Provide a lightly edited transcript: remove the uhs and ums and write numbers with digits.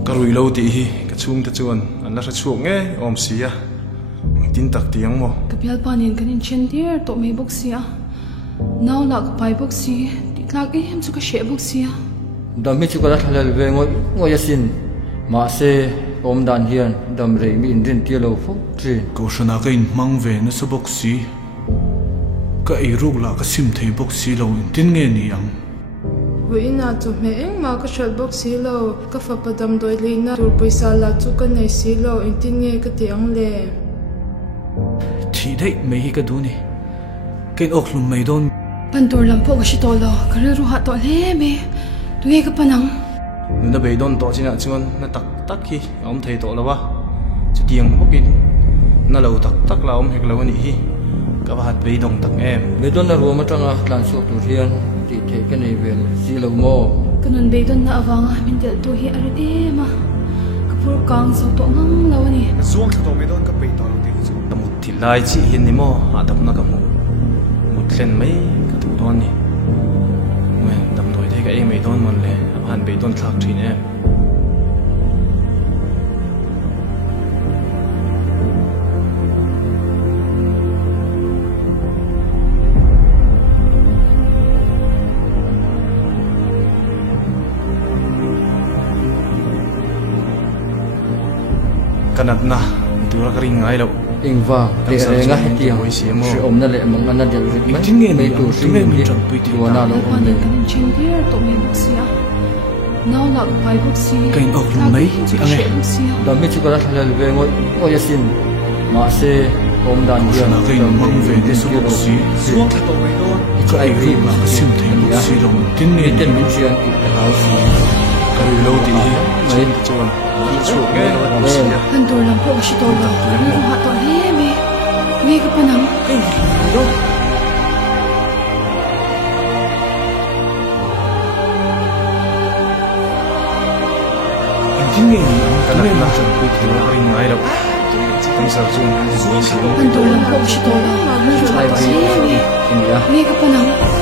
Karui lâu tị hi cái chung ta chuan anh là chuộc nghe om xí à tin tắc tiếng mò cái bial panin cái chen tier to me box sia now la cái pai box si ti tlak em chu ka she box sia đam mi chu ka thalal ve ngoi yasin ma se om dan hian dam rei mi in rin tia lo fo tri câu shana cái in mang về nó số box xí cái ai ruk là cái sim thấy box xí lâu in tin nghe ni ang với na chu me eng ma ka shal box si lo ka fa padam doi leina tur paisa la chu ka nei si lo in tin nge ka tiang le thì đấy mấy cái đó nè cái ốc lùm mấy đòn pan tur lam po ka shi to lo ka ru ha to le me tu e ka panang nó bây đòn to chỉ là chuan nó tắc tắc khi ông thầy to là ba chỉ tiếng bốc in nó lâu tắc tắc là ông hết lâu nè hi các bạn bây đòn tắc em me don na ro ma tanga tlan suak tu hian ti the ka nei vel si lo mo kanon be don na awanga min del tu hi arit e ma ka pur kang so to ngang lo ni zuang thto mấy đòn các bây to lâu tiếng chu tầm một thịt lai chỉ hiền ni mo à đập nó cầm một lần mấy cái thủ đòn nè mày đập đôi thế cái em mấy đòn mình lệ han bây đòn thạc thủy nè kanat na tura ka ring ngai lo ingwa le re nga hetiang si om na le mang na del rit mai me tu si ni tu na lo om le kanon chen tier to me box sia now la ka pai box si kain ok lum mấy ange dam mi chu ka thalal ve ngoi yasin ma se om dan hian na kain mang ve de so box si zuang thto mấy đòn cái ai ri mà cái sim thấy box si long tin nghe ten min chian ki house karui lâu tị hi mấy chuan chuộc nghe om xí à pan tur lam po ka shi to lo ka ru ha to le me tu e ka panang cái đó tin nghe ni cái này là chuẩn bị thì nó ring ngai đâu không sao chung pan tur lam po ka shi to lo ka ru ha to le me india tu e ka panang